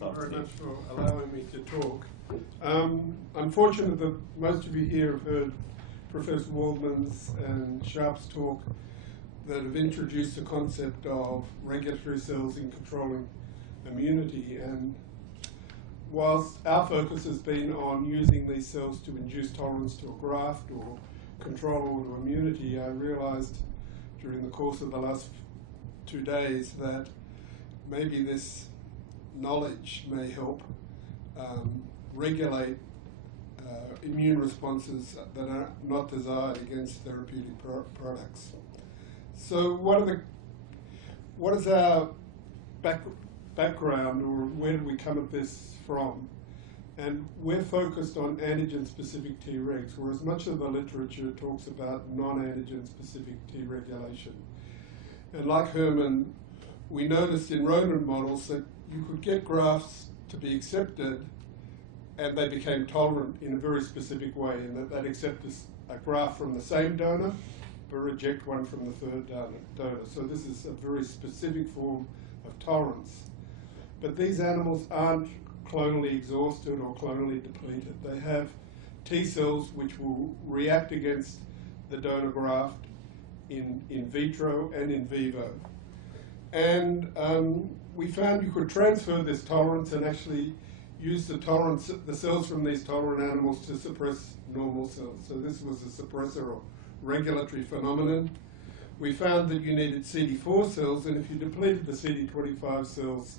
Thank you very much for allowing me to talk. I'm fortunate that most of you here have heard Professor Waldman's and Sharp's talk that have introduced the concept of regulatory cells in controlling immunity. And whilst our focus has been on using these cells to induce tolerance to a graft or control autoimmunity, I realized during the course of the last 2 days that maybe this knowledge may help regulate immune responses that are not desired against therapeutic products. So what is our background, or where did we come at this from? And we're focused on antigen-specific Tregs, whereas much of the literature talks about non-antigen specific T regulation. And like Herman, we noticed in rodent models that you could get grafts to be accepted and they became tolerant in a very specific way, in that they'd accept a graft from the same donor but reject one from the third donor. So this is a very specific form of tolerance. But these animals aren't clonally exhausted or clonally depleted. They have T cells which will react against the donor graft in vitro and in vivo. And we found you could transfer this tolerance and actually use the cells from these tolerant animals to suppress normal cells. So this was a suppressor or regulatory phenomenon. We found that you needed CD4 cells, and if you depleted the CD25 cells,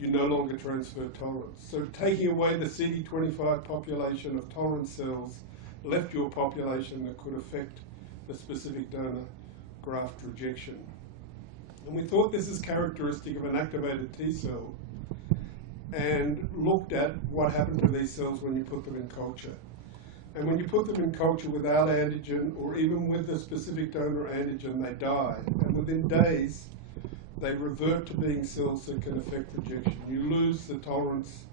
you no longer transferred tolerance. So taking away the CD25 population of tolerant cells left you a population that could affect the specific donor graft rejection. And we thought this is characteristic of an activated T cell, and looked at what happened to these cells when you put them in culture. And when you put them in culture without antigen, or even with the specific donor antigen, they die. And within days, they revert to being cells that can affect rejection. You lose the tolerance,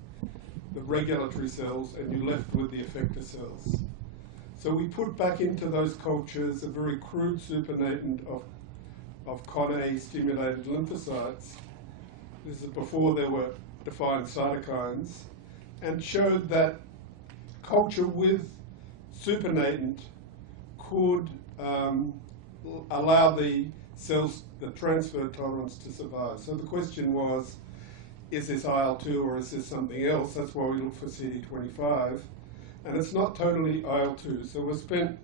the regulatory cells, and you're left with the effector cells. So we put back into those cultures a very crude supernatant of CON-A stimulated lymphocytes. This is before there were defined cytokines, and showed that culture with supernatant could allow the cells, the transfer tolerance, to survive. So the question was, is this IL-2 or is this something else? That's why we look for CD25. And it's not totally IL-2. So we spent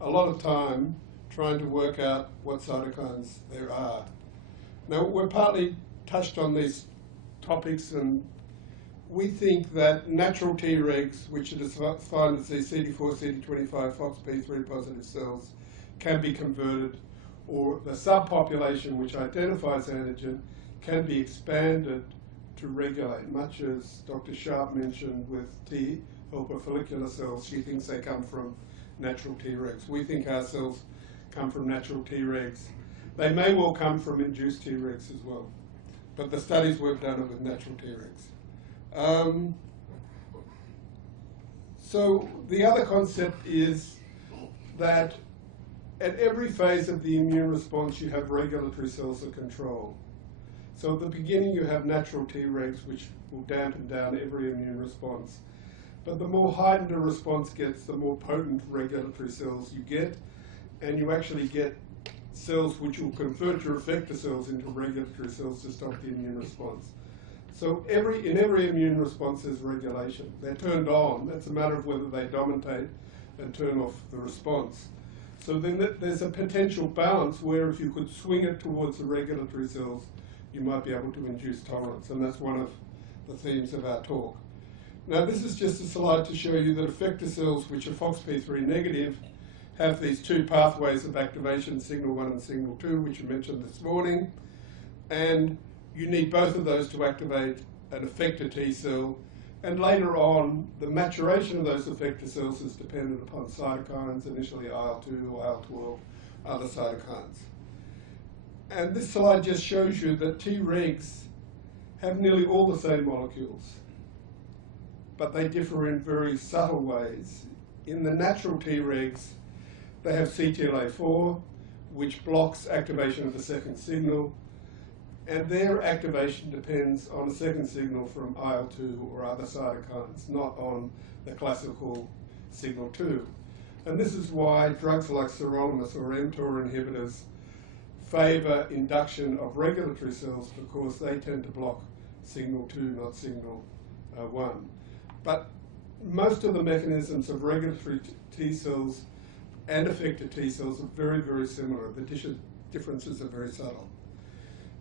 a lot of time trying to work out what cytokines there are. Now, we're partly touched on these topics, and we think that natural Tregs, which are defined as these CD4+CD25+Foxp3+ positive cells, can be converted, or the subpopulation which identifies antigen can be expanded to regulate, much as Dr. Sharp mentioned with T helper follicular cells. She thinks they come from natural Tregs. We think our cells come from natural Tregs. They may well come from induced Tregs as well, but the studies we've done are with natural Tregs. So the other concept is that at every phase of the immune response, you have regulatory cells that control. So at the beginning, you have natural Tregs, which will dampen down every immune response. But the more heightened a response gets, the more potent regulatory cells you get, and you actually get cells which will convert your effector cells into regulatory cells to stop the immune response. So in every immune response, there's regulation. They're turned on. That's a matter of whether they dominate and turn off the response. So then there's a potential balance where if you could swing it towards the regulatory cells, you might be able to induce tolerance. And that's one of the themes of our talk. Now, this is just a slide to show you that effector cells, which are FOXP3 negative, have these two pathways of activation, signal 1 and signal 2, which you mentioned this morning. And you need both of those to activate an effector T cell. And later on, the maturation of those effector cells is dependent upon cytokines, initially IL-2 or IL-12, other cytokines. And this slide just shows you that Tregs have nearly all the same molecules, but they differ in very subtle ways. In the natural Tregs, they have CTLA4, which blocks activation of the second signal. And their activation depends on a second signal from IL-2 or other cytokines, not on the classical signal 2. And this is why drugs like sirolimus or mTOR inhibitors favour induction of regulatory cells, because they tend to block signal 2, not signal 1. But most of the mechanisms of regulatory T cells and effector T cells are very, very similar. The differences are very subtle.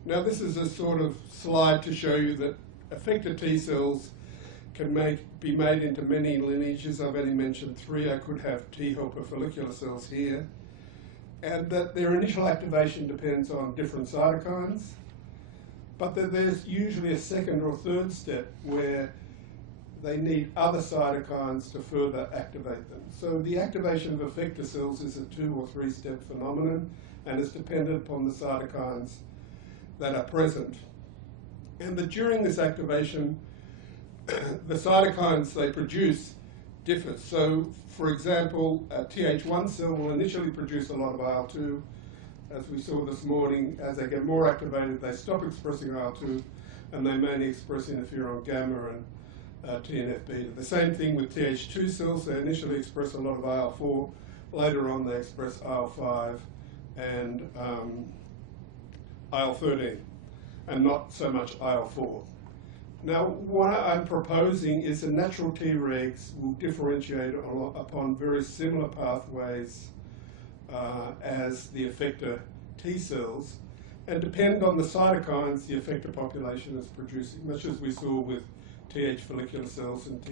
Now, this is a sort of slide to show you that effector T cells can be made into many lineages. I've only mentioned 3. I could have T helper follicular cells here. And that their initial activation depends on different cytokines, but that there's usually a second or third step where they need other cytokines to further activate them. So the activation of effector cells is a 2 or 3 step phenomenon, and is dependent upon the cytokines that are present. And that during this activation, the cytokines they produce differ. So, for example, a Th1 cell will initially produce a lot of IL-2. As we saw this morning, as they get more activated, they stop expressing IL-2, and they mainly express interferon gamma and TNF-beta. The same thing with Th2 cells. They initially express a lot of IL-4. Later on, they express IL-5 and IL-13, and not so much IL-4. Now, what I'm proposing is that natural Tregs will differentiate upon very similar pathways as the effector T cells, and depend on the cytokines the effector population is producing, much as we saw with Th follicular cells and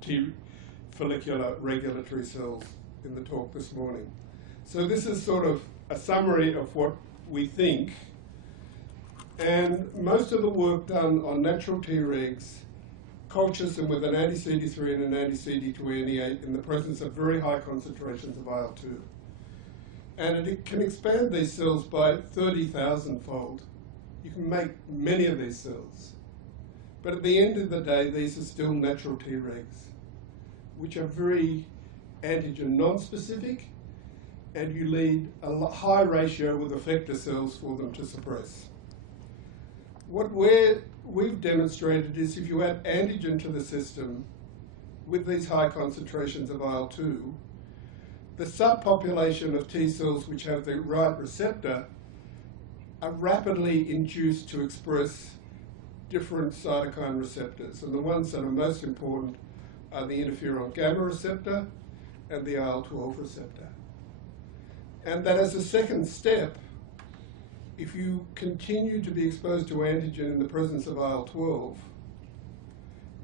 T follicular regulatory cells in the talk this morning. So this is sort of a summary of what we think. And most of the work done on natural Tregs cultures them with an anti-CD3 and an anti-CD28 in the presence of very high concentrations of IL-2. And it can expand these cells by 30,000-fold. You can make many of these cells. But at the end of the day, these are still natural Tregs, which are very antigen non-specific, and you need a high ratio with effector cells for them to suppress. What we've demonstrated is if you add antigen to the system with these high concentrations of IL-2, the subpopulation of T cells which have the right receptor are rapidly induced to express different cytokine receptors. And the ones that are most important are the interferon gamma receptor and the IL-12 receptor. And that as a second step, if you continue to be exposed to antigen in the presence of IL-12,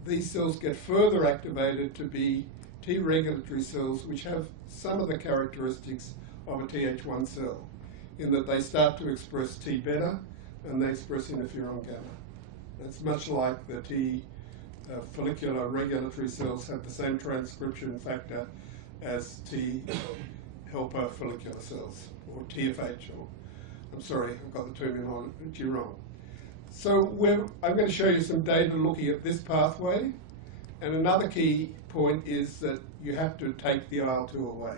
these cells get further activated to be T regulatory cells, which have some of the characteristics of a Th1 cell, in that they start to express T beta and they express interferon gamma. That's much like the T follicular regulatory cells have the same transcription factor as T helper follicular cells, or TFH, or I'm sorry, I've got the terminology wrong. So I'm going to show you some data looking at this pathway. And another key point is that you have to take the IL-2 away.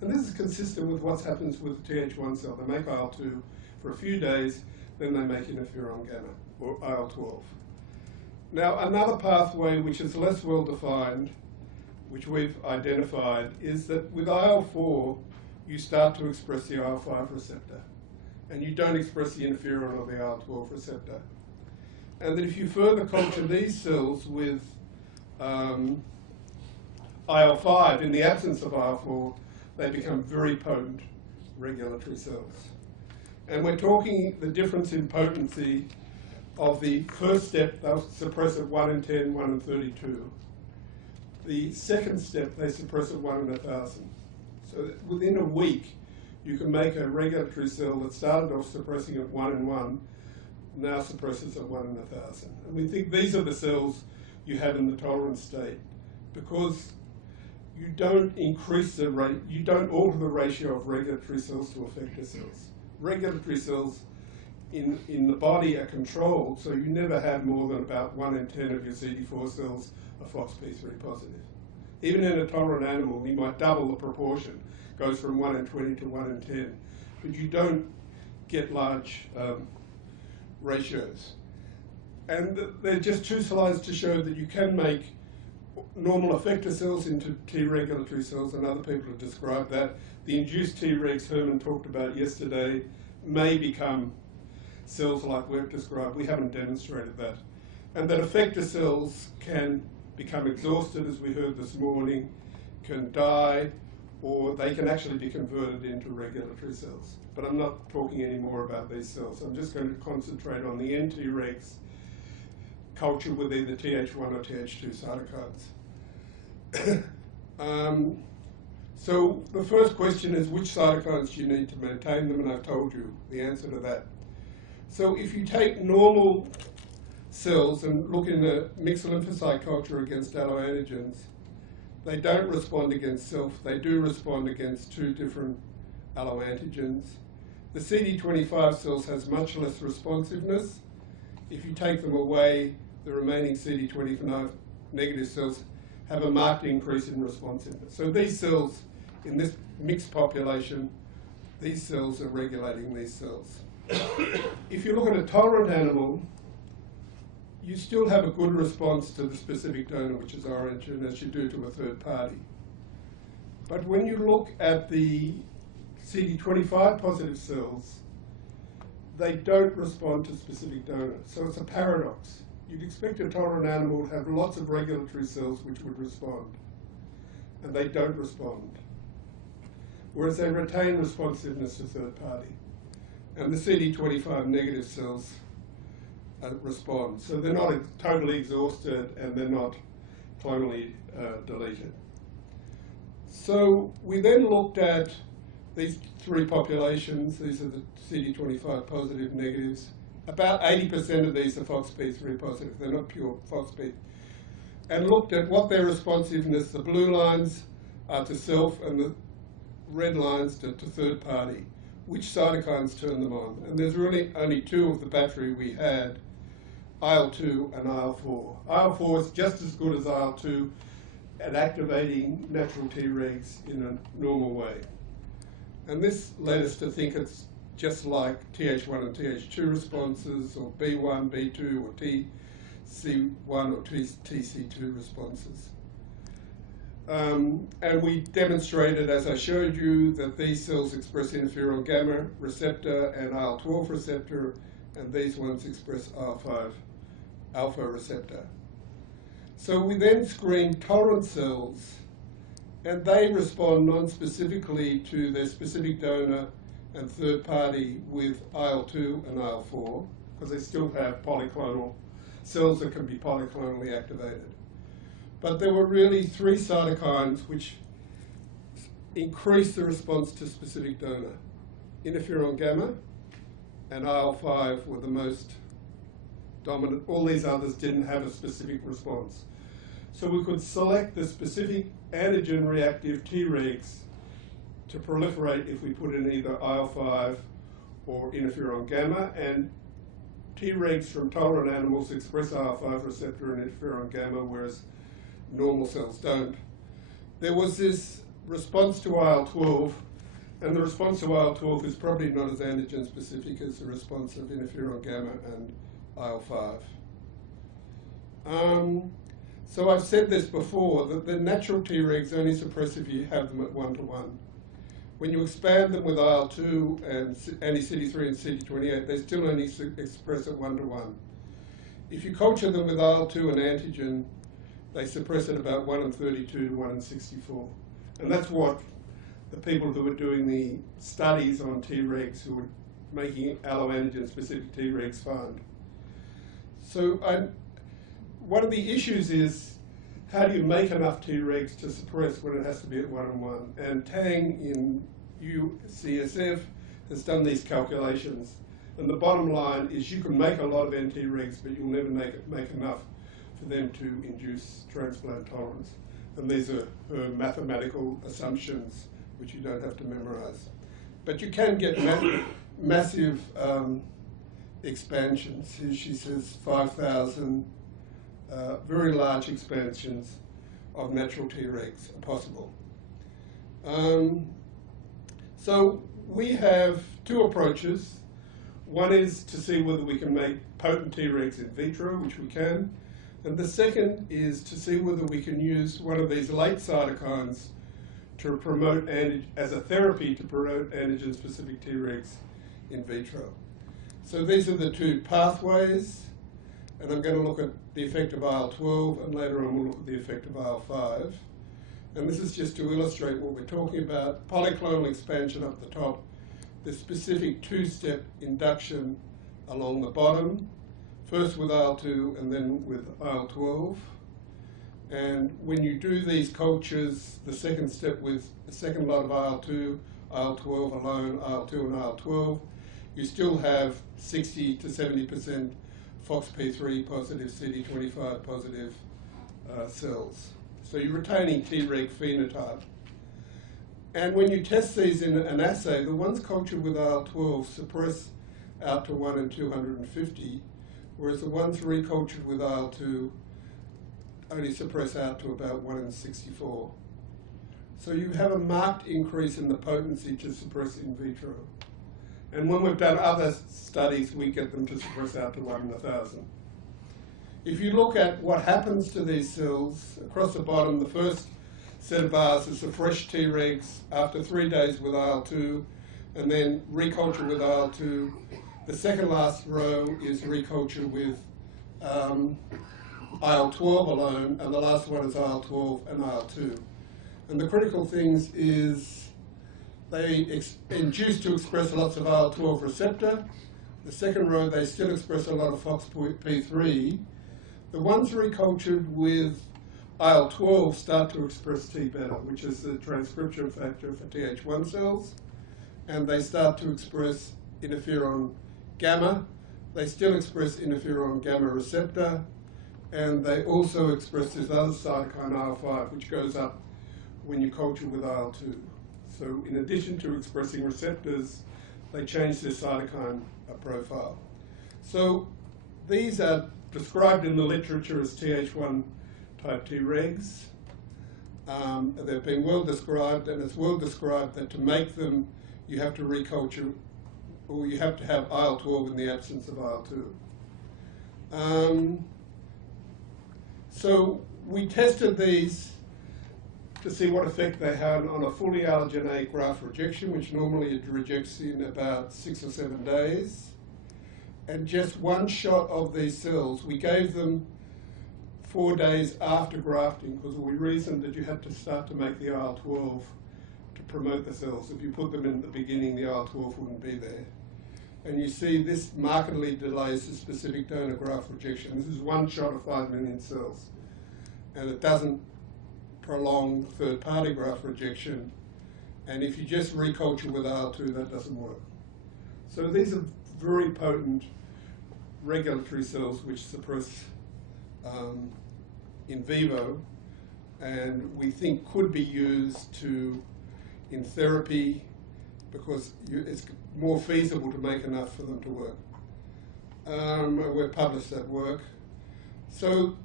And this is consistent with what happens with the Th1 cell. They make IL-2 for a few days, then they make interferon gamma, or IL-12. Now, another pathway which is less well defined, which we've identified, is that with IL-4, you start to express the IL-5 receptor, and you don't express the interferon or the IL-12 receptor. And that if you further culture these cells with IL-5, in the absence of IL-4, they become very potent regulatory cells. And we're talking the difference in potency of the first step, they'll suppress at 1 in 10, 1 in 32. The second step, they suppress at 1 in 1,000. So that within a week, you can make a regulatory cell that started off suppressing at 1 in 1, now suppresses at 1 in 1,000. And we think these are the cells you have in the tolerant state, because you don't increase the rate, you don't alter the ratio of regulatory cells to effector cells. Regulatory cells in the body are controlled, so you never have more than about 1 in 10 of your CD4 cells are FOXP3 positive. Even in a tolerant animal, you might double the proportion, goes from 1 in 20 to 1 in 10, but you don't get large ratios. And there are just two slides to show that you can make normal effector cells into T regulatory cells, and other people have described that. The induced Tregs Herman talked about yesterday may become cells like we've described. We haven't demonstrated that. And that effector cells can become exhausted, as we heard this morning, can die, or they can actually be converted into regulatory cells. But I'm not talking any more about these cells. I'm just going to concentrate on the nTregs culture with either Th1 or Th2 cytokines. So the first question is, which cytokines do you need to maintain them? And I've told you the answer to that. So if you take normal cells and look in a mixed lymphocyte culture against alloantigens, they don't respond against self. They do respond against two different alloantigens. The CD25 cells has much less responsiveness. If you take them away, the remaining CD25 negative cells have a marked increase in responsiveness. So these cells, in this mixed population, these cells are regulating these cells. If you look at a tolerant animal, you still have a good response to the specific donor, which is origin, as you do to a third party. But when you look at the CD25 positive cells, they don't respond to specific donor. So it's a paradox. You'd expect a tolerant animal to have lots of regulatory cells which would respond, and they don't respond. Whereas they retain responsiveness to third party. And the CD25 negative cells respond. So they're not totally exhausted and they're not clonally deleted. So we then looked at these three populations. These are the CD25 positive negatives. About 80% of these are FOXP3 positive. They're not pure FOXP. And looked at what their responsiveness, the blue lines are to self and the red lines to third party. Which cytokines turn them on? And there's really only two of the battery we had, IL-2 and IL-4. IL-4 is just as good as IL-2 at activating natural Tregs in a normal way. And this led us to think it's just like Th1 and Th2 responses, or B1, B2, or TC1 or TC2 responses. And we demonstrated, as I showed you, that these cells express interferon gamma receptor and IL-12 receptor, and these ones express IL-5 alpha receptor. So we then screened tolerant cells, and they respond non-specifically to their specific donor and third party with IL-2 and IL-4, because they still have polyclonal cells that can be polyclonally activated. But there were really three cytokines which increased the response to specific donor. Interferon gamma and IL-5 were the most dominant. All these others didn't have a specific response. So we could select the specific antigen-reactive Tregs to proliferate if we put in either IL-5 or interferon gamma, and Tregs from tolerant animals express IL-5 receptor and interferon gamma, whereas normal cells don't. There was this response to IL-12, and the response to IL-12 is probably not as antigen specific as the response of interferon gamma and IL-5. So I've said this before, that the natural Tregs only suppress if you have them at 1:1. When you expand them with IL-2 and anti-CD3 and CD28, they still only express at 1:1. If you culture them with IL-2 and antigen, they suppress at about 1:32 to 1:64. And that's what the people who were doing the studies on Tregs, who were making alloantigen-specific Tregs, found. So one of the issues is, how do you make enough Tregs to suppress when it has to be at 1:1? And Tang in UCSF has done these calculations. And the bottom line is you can make a lot of nTregs, but you'll never make enough for them to induce transplant tolerance. And these are her mathematical assumptions, which you don't have to memorize. But you can get massive expansions. Here she says 5,000 very large expansions of natural Tregs are possible. So we have two approaches. One is to see whether we can make potent Tregs in vitro, which we can. And the second is to see whether we can use one of these late cytokines to promote as a therapy to promote antigen-specific Tregs in vitro. So these are the two pathways, and I'm going to look at the effect of IL-12, and later on we'll look at the effect of IL-5. And this is just to illustrate what we're talking about. Polyclonal expansion up the top, the specific two-step induction along the bottom, first with IL-2 and then with IL-12. And when you do these cultures, the second step with a second lot of IL-2, IL-12 alone, IL-2 and IL-12, you still have 60 to 70% FOXP3 positive, CD25 positive cells. So you're retaining Treg phenotype. And when you test these in an assay, the ones cultured with IL-12 suppress out to 1 in 250, whereas the ones recultured with IL-2 only suppress out to about 1 in 64. So you have a marked increase in the potency to suppress in vitro. And when we've done other studies, we get them to suppress out to 1 in 1,000. If you look at what happens to these cells, across the bottom, the first set of bars is the fresh Tregs after 3 days with IL-2, and then reculture with IL-2. The second last row is reculture with IL-12 alone, and the last one is IL-12 and IL-2. And the critical things is they induce to express lots of IL-12 receptor. The second row, they still express a lot of FOXP3. The ones recultured with IL-12 start to express T-beta, which is the transcription factor for Th1 cells, and they start to express interferon gamma. They still express interferon gamma receptor, and they also express this other cytokine IL-5, which goes up when you culture with IL-2. So in addition to expressing receptors, they change their cytokine profile. So these are described in the literature as Th1 type Tregs. They've been well described, and it's well described that to make them, you have to reculture, or you have to have IL-12 in the absence of IL-2. So we tested these to see what effect they had on a fully allogeneic graft rejection, which normally it rejects in about 6 or 7 days. And just one shot of these cells, we gave them 4 days after grafting, because we reasoned that you had to start to make the IL-12 to promote the cells. If you put them in at the beginning, the IL-12 wouldn't be there. And you see this markedly delays the specific donor graft rejection. This is one shot of 5 million cells. And it doesn't prolong third-party graft rejection. And if you just reculture with IL-2, that doesn't work. So these are very potent regulatory cells which suppress in vivo, and we think could be used in therapy because it's more feasible to make enough for them to work. We've published that work. So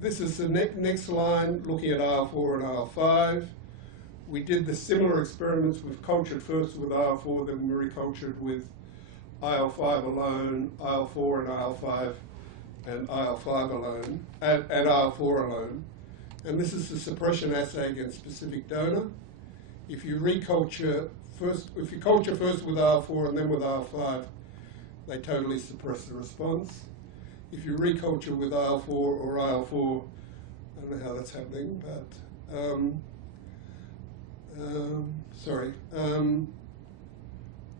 this is the next line, looking at IL-4 and IL-5. We did the similar experiments. We've cultured first with IL-4, then we recultured with IL-5 alone, IL-4 and IL-5, and IL-5 alone, and IL-4 alone. And this is the suppression assay against specific donor. If you culture first with IL-4 and then with IL-5, they totally suppress the response. If you reculture with IL-4 or IL-4, I don't know how that's happening, but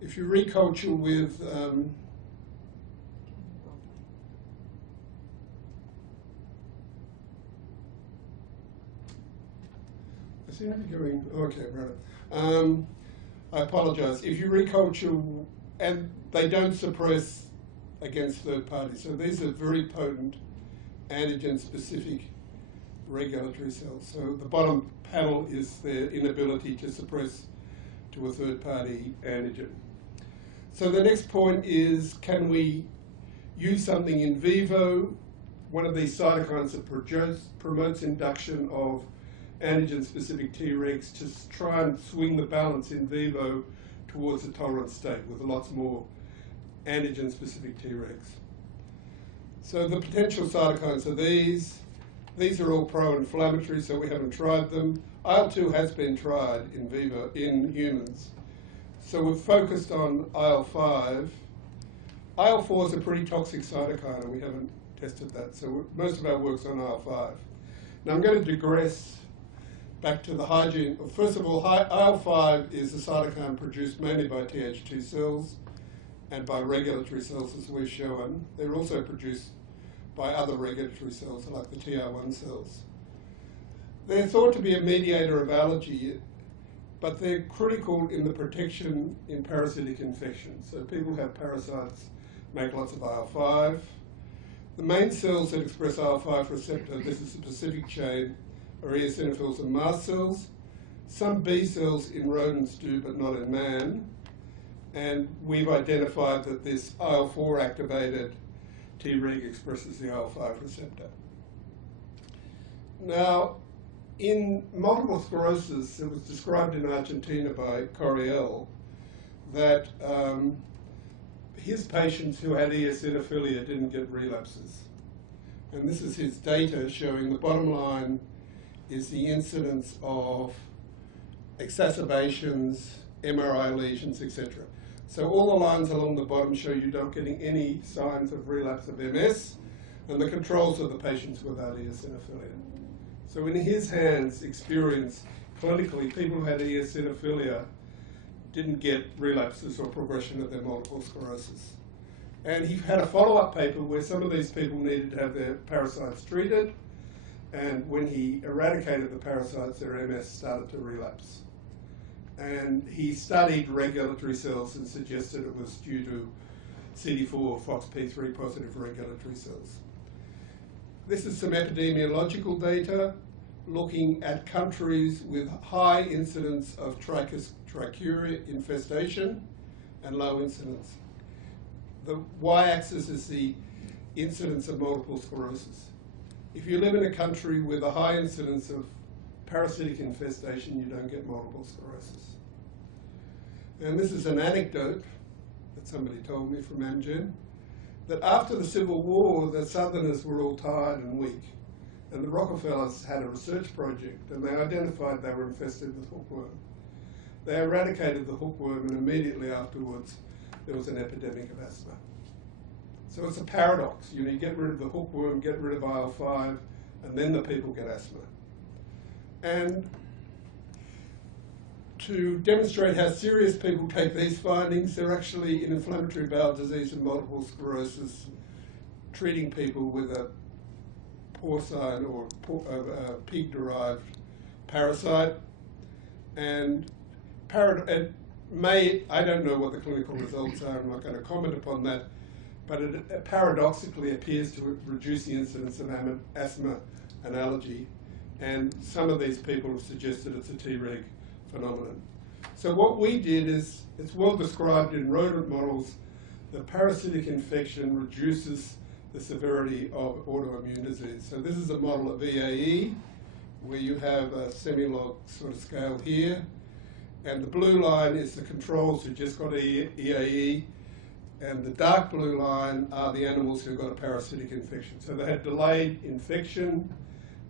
if you reculture with I seem to be going, okay, right. I apologize. If you reculture, and they don't suppress against third parties. So these are very potent antigen-specific regulatory cells. So the bottom panel is their inability to suppress to a third-party antigen. So the next point is, can we use something in vivo, one of these cytokines that promotes induction of antigen-specific Tregs, to try and swing the balance in vivo towards a tolerant state with lots more antigen-specific Tregs. So the potential cytokines are these. These are all pro-inflammatory, so we haven't tried them. IL-2 has been tried in vivo in humans. So we've focused on IL-5. IL-4 is a pretty toxic cytokine, and we haven't tested that. So most of our work's on IL-5. Now I'm going to digress back to the hygiene. Well, first of all, IL-5 is a cytokine produced mainly by Th2 cells and by regulatory cells, as we've shown. They're also produced by other regulatory cells, like the TR1 cells. They're thought to be a mediator of allergy, but they're critical in the protection in parasitic infections. So people who have parasites make lots of IL-5. The main cells that express IL-5 receptor, this is the specific chain, are eosinophils and mast cells. Some B cells in rodents do, but not in man. And we've identified that this IL-4 activated Treg expresses the IL-5 receptor. Now, in multiple sclerosis, it was described in Argentina by Coriel that his patients who had eosinophilia didn't get relapses. And this is his data showing the bottom line is the incidence of exacerbations, MRI lesions, etc. So all the lines along the bottom show you not getting any signs of relapse of MS, and the controls are the patients without eosinophilia. So in his hands experience, clinically, people who had eosinophilia didn't get relapses or progression of their multiple sclerosis. And he had a follow-up paper where some of these people needed to have their parasites treated, and when he eradicated the parasites, their MS started to relapse. And he studied regulatory cells and suggested it was due to CD4+/Foxp3+ positive regulatory cells. This is some epidemiological data looking at countries with high incidence of trichuria infestation and low incidence. The y-axis is the incidence of multiple sclerosis. If you live in a country with a high incidence of parasitic infestation, you don't get multiple sclerosis. And this is an anecdote that somebody told me from Amgen, that after the Civil War, the Southerners were all tired and weak. And the Rockefellers had a research project, and they identified they were infested with hookworm. They eradicated the hookworm, and immediately afterwards, there was an epidemic of asthma. So it's a paradox. You get rid of the hookworm, get rid of IL-5, and then the people get asthma. And to demonstrate how serious people take these findings, they're actually in inflammatory bowel disease and multiple sclerosis, treating people with a porcine or pig-derived parasite. And I don't know what the clinical results are, I'm not going to comment upon that, but it paradoxically appears to reduce the incidence of asthma and allergy. And some of these people have suggested it's a Treg phenomenon. So what we did is, it's well described in rodent models, that parasitic infection reduces the severity of autoimmune disease. So this is a model of EAE, where you have a semi-log sort of scale here, and the blue line is the controls who just got EAE, and the dark blue line are the animals who got a parasitic infection. So they had delayed infection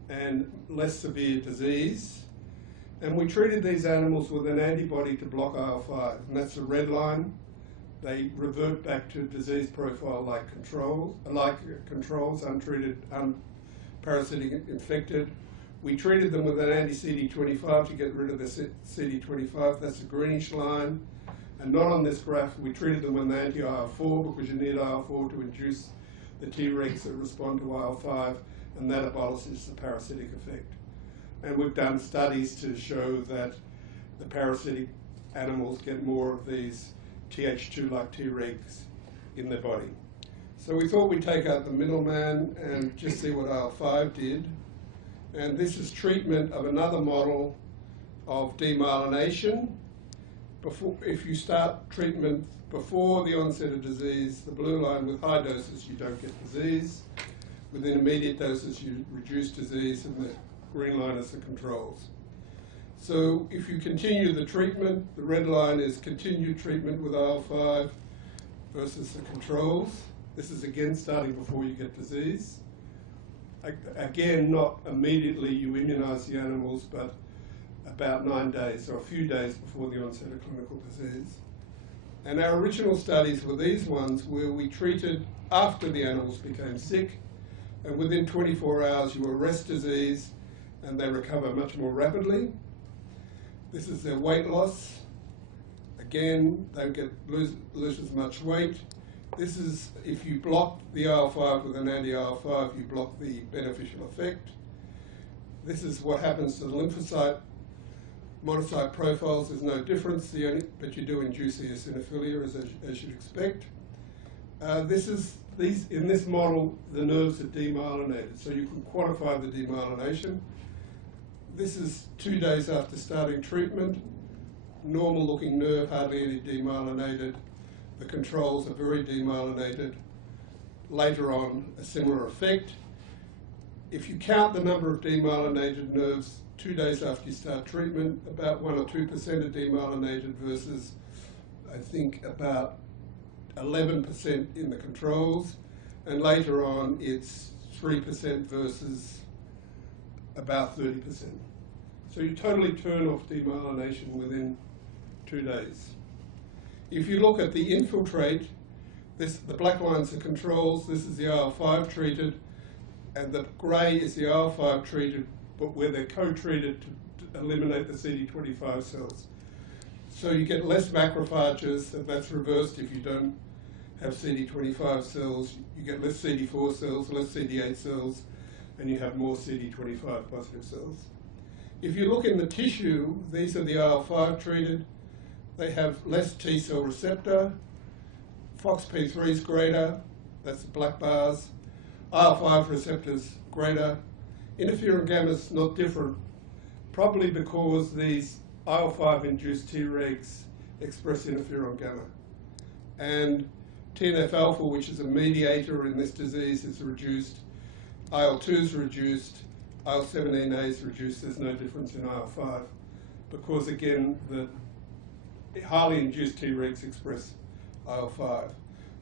and less severe disease. And we treated these animals with an antibody to block IL-5, and that's the red line. They revert back to disease profile like controls, untreated, parasitic infected. We treated them with an anti-CD25 to get rid of the CD25, that's the greenish line. And not on this graph, we treated them with an anti-IL-4 because you need IL-4 to induce the Tregs that respond to IL-5, and that abolishes the parasitic effect. And we've done studies to show that the parasitic animals get more of these Th2-like Tregs in their body. So we thought we'd take out the middleman and just see what IL-5 did. And this is treatment of another model of demyelination. If you start treatment before the onset of disease, the blue line, with high doses you don't get disease. With intermediate doses you reduce disease, and the green line is the controls. So if you continue the treatment, the red line is continued treatment with IL-5, versus the controls. This is again starting before you get disease. Again, not immediately you immunise the animals, but about 9 days or a few days before the onset of clinical disease. And our original studies were these ones where we treated after the animals became sick, and within 24 hours you arrest disease and they recover much more rapidly. This is their weight loss. Again, they lose as much weight. This is if you block the IL-5 with an anti-IL-5, you block the beneficial effect. This is what happens to the lymphocyte. Monocyte profiles, there's no difference, but you do induce eosinophilia as you'd expect. In this model, the nerves are demyelinated, so you can quantify the demyelination. This is 2 days after starting treatment. Normal looking nerve, hardly any demyelinated. The controls are very demyelinated. Later on, a similar effect. If you count the number of demyelinated nerves 2 days after you start treatment, about 1 or 2% are demyelinated versus, I think, about 11% in the controls. And later on, it's 3% versus about 30%. So you totally turn off demyelination within 2 days. If you look at the infiltrate, the black lines are controls, this is the IL-5 treated, and the grey is the IL-5 treated, but where they're co-treated to eliminate the CD25 cells. So you get less macrophages, and that's reversed if you don't have CD25 cells. You get less CD4 cells, less CD8 cells, and you have more CD25 positive cells. If you look in the tissue, these are the IL-5 treated. They have less T cell receptor. Foxp3 is greater, that's the black bars. IL-5 receptors greater. Interferon gamma is not different, probably because these IL-5 induced Tregs express interferon gamma. And TNF-alpha, which is a mediator in this disease, is reduced. IL-2 is reduced. IL-17A is reduced. There's no difference in IL-5 because, again, the highly induced Tregs express IL-5.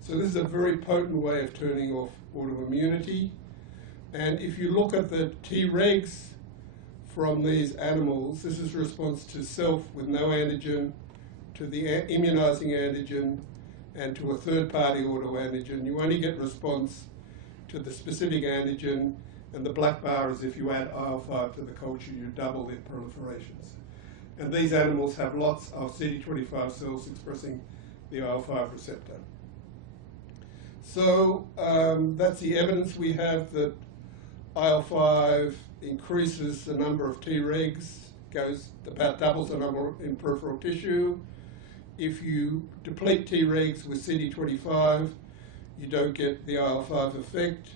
So this is a very potent way of turning off autoimmunity. And if you look at the Tregs from these animals, this is response to self with no antigen, to the immunizing antigen, and to a third-party autoantigen. You only get response to the specific antigen, and the black bar is if you add IL-5 to the culture, you double their proliferations. And these animals have lots of CD25 cells expressing the IL-5 receptor. So that's the evidence we have that IL-5 increases the number of Tregs, goes about doubles the number in peripheral tissue. If you deplete Tregs with CD25, you don't get the IL-5 effect.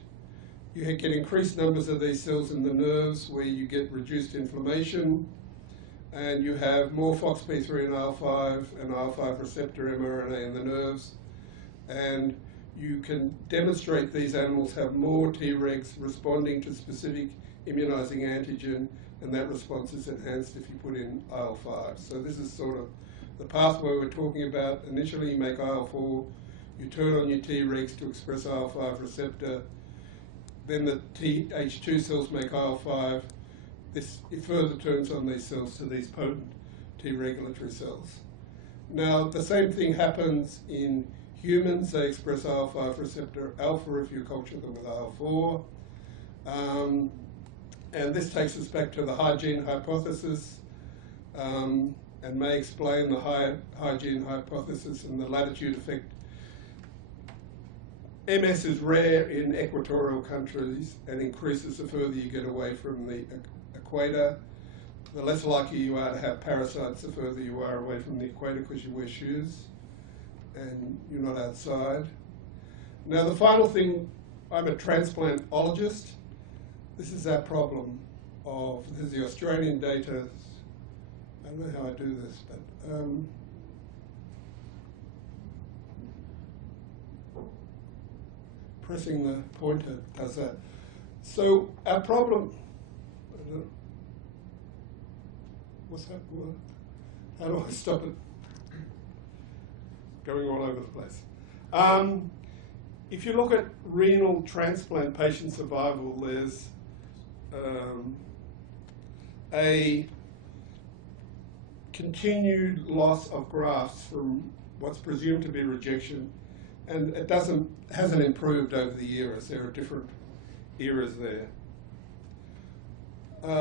You get increased numbers of these cells in the nerves where you get reduced inflammation, and you have more Foxp3 and IL-5 and IL-5 receptor mRNA in the nerves. And you can demonstrate these animals have more Tregs responding to specific immunizing antigen, and that response is enhanced if you put in IL-5. So this is sort of the pathway we're talking about. Initially, you make IL-4, you turn on your Tregs to express IL-5 receptor, then the Th2 cells make IL-5. It further turns on these cells to these potent T regulatory cells. Now, the same thing happens in humans. They express IL-5 receptor alpha if you culture them with IL-4. And this takes us back to the hygiene hypothesis and may explain the hygiene hypothesis and the latitude effect. MS is rare in equatorial countries and increases the further you get away from the equator. The less likely you are to have parasites the further you are away from the equator because you wear shoes and you're not outside. Now the final thing, I'm a transplantologist. This is our problem this is the Australian data. I don't know how I do this, but pressing the pointer does that. So our problem, what's that? How do I stop it going all over the place? If you look at renal transplant patient survival, there's a continued loss of grafts from what's presumed to be rejection, and it hasn't improved over the eras. There are different eras there.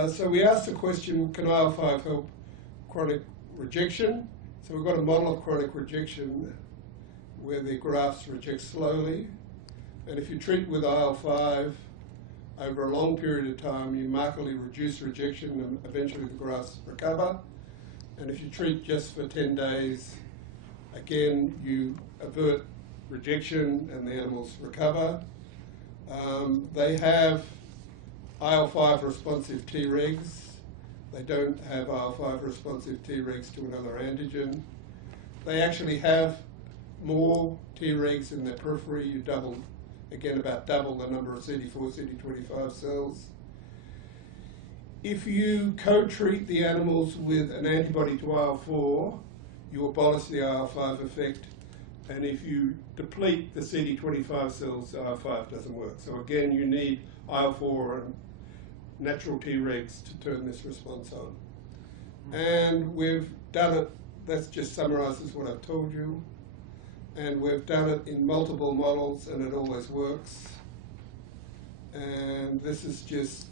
So we asked the question, can IL-5 help chronic rejection? So we've got a model of chronic rejection where the grafts reject slowly, and if you treat with IL-5 over a long period of time, you markedly reduce rejection and eventually the grafts recover. And if you treat just for 10 days, again, you avert rejection and the animals recover. They have IL-5 responsive Tregs. They don't have IL-5 responsive Tregs to another antigen. They actually have more Tregs in their periphery. You about double the number of CD4+CD25 cells. If you co-treat the animals with an antibody to IL-4, you abolish the IL-5 effect, and if you deplete the CD25 cells, IL-5 doesn't work. So again, you need IL-4 and natural Tregs to turn this response on. And we've done it, that just summarizes what I've told you. And we've done it in multiple models, and it always works. And this is just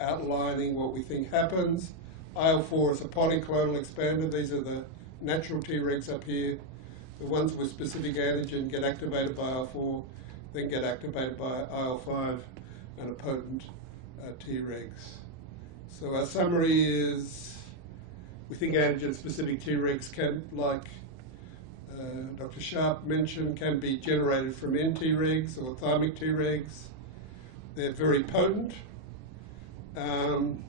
outlining what we think happens. IL-4 is a polyclonal expander. These are the natural Tregs up here. The ones with specific antigen get activated by IL-4, then get activated by IL-5 and a potent Tregs. So our summary is, we think antigen-specific Tregs can, like Dr. Sharp mentioned, can be generated from nTregs or thymic Tregs. They're very potent, and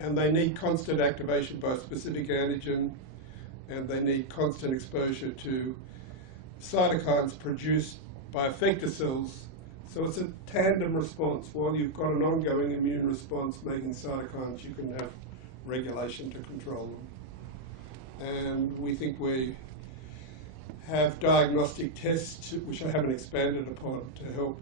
they need constant activation by a specific antigen, and they need constant exposure to cytokines produced by effector cells. So it's a tandem response. While you've got an ongoing immune response making cytokines, you can have regulation to control them. And we think we have diagnostic tests, which I haven't expanded upon, to help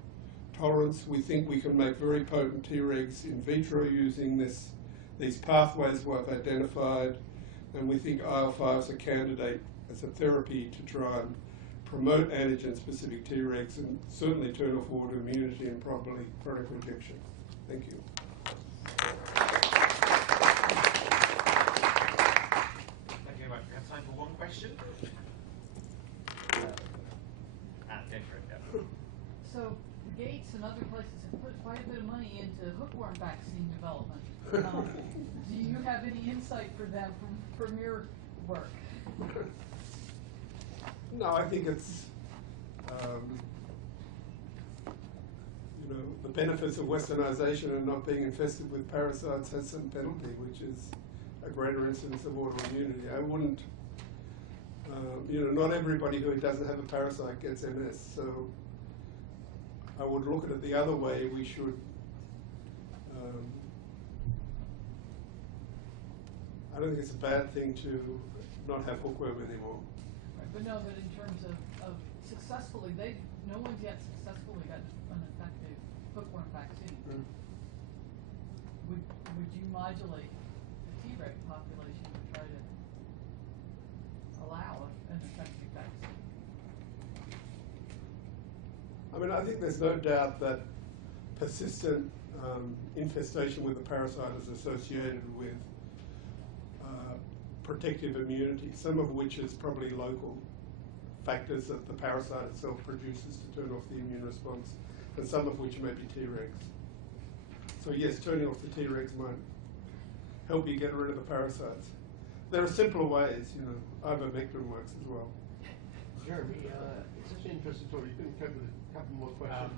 tolerance. We think we can make very potent Tregs in vitro using these pathways we've identified, and we think IL-5 is a candidate as a therapy to try and promote antigen-specific Tregs and certainly turn off autoimmunity and probably chronic rejection. Thank you. Thank you very much. We have time for one question. So Gates and other places have put quite a bit of money into hookworm vaccine development. Do you have any insight for them from your work? No, I think it's, the benefits of westernization and not being infested with parasites has some penalty, which is a greater incidence of autoimmunity. I wouldn't, not everybody who doesn't have a parasite gets MS, so I would look at it the other way. We should, I don't think it's a bad thing to not have hookworm anymore. Right, but no, but in terms of successfully, no one's yet successfully got an effective hookworm vaccine. Mm. Would you modulate the Treg population to try to allow an effective vaccine? I mean, I think there's no doubt that persistent infestation with the parasite is associated with protective immunity, some of which is probably local factors that the parasite itself produces to turn off the immune response, and some of which may be Tregs. So yes, turning off the Tregs might help you get rid of the parasites. There are simpler ways, ivermectin works as well. Jeremy, it's such an interesting talk. You can cope with a couple more questions.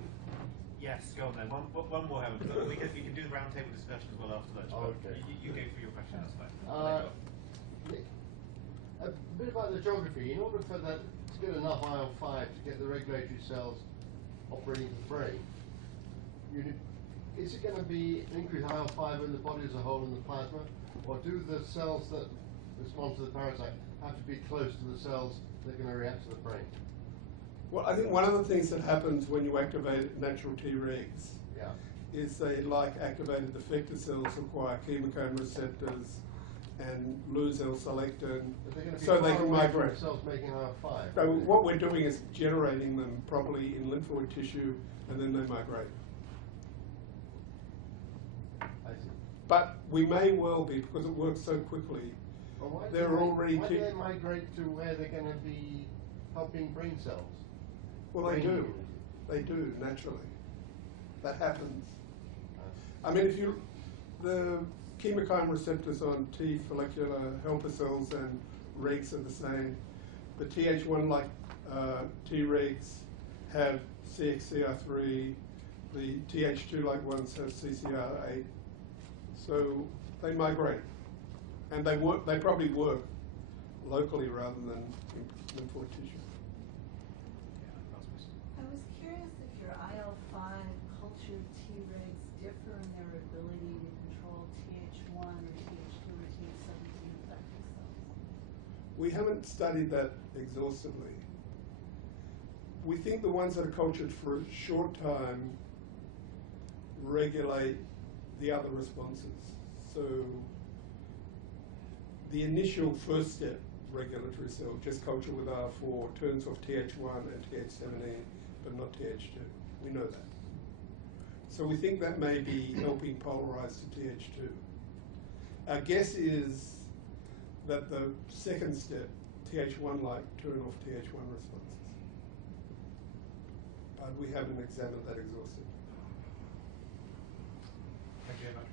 Yes, go on then. One more, Helen. We can do the round table discussion as well after lunch. Oh, okay. You go for your question, that's fine. A bit about the geography. In order for that to get enough IL-5 to get the regulatory cells operating in the brain, is it going to be increased IL-5 in the body as a whole in the plasma, or do the cells that respond to the parasite have to be close to the cells that are going to react to the brain? Well, I think one of the things that happens when you activate natural Tregs Yeah. is they, like activated effector cells, require chemokine receptors and lose L-selectin, But they're going to be so far they can away from migrate. the cells making IL-5. So what we're doing is generating them properly in lymphoid tissue, and then they migrate. I see. But we may well be, because it works so quickly. Well, why do They're they, already why do T- they migrate to where they're going to be helping brain cells? Well, they Brain do. immunity. They do, naturally. That happens. I I mean, if you, the chemokine receptors on T follicular helper cells and regs are the same. The Th1-like Tregs have CXCR3. The Th2-like ones have CCR8. So they migrate, and they work. They probably work locally rather than in lymphoid tissue. I was curious if your IL-5 cultured Tregs differ in their ability to control Th1 or Th2 or Th17 effector cells. We haven't studied that exhaustively. We think the ones that are cultured for a short time regulate the other responses. So the initial first step regulatory cell, just culture with R4, turns off Th1 and Th17, but not Th2. We know that. So we think that may be helping polarize to Th2. Our guess is that the second step, Th1-like, turn off Th1 responses. But we haven't examined that exhaustively. Thank you very much.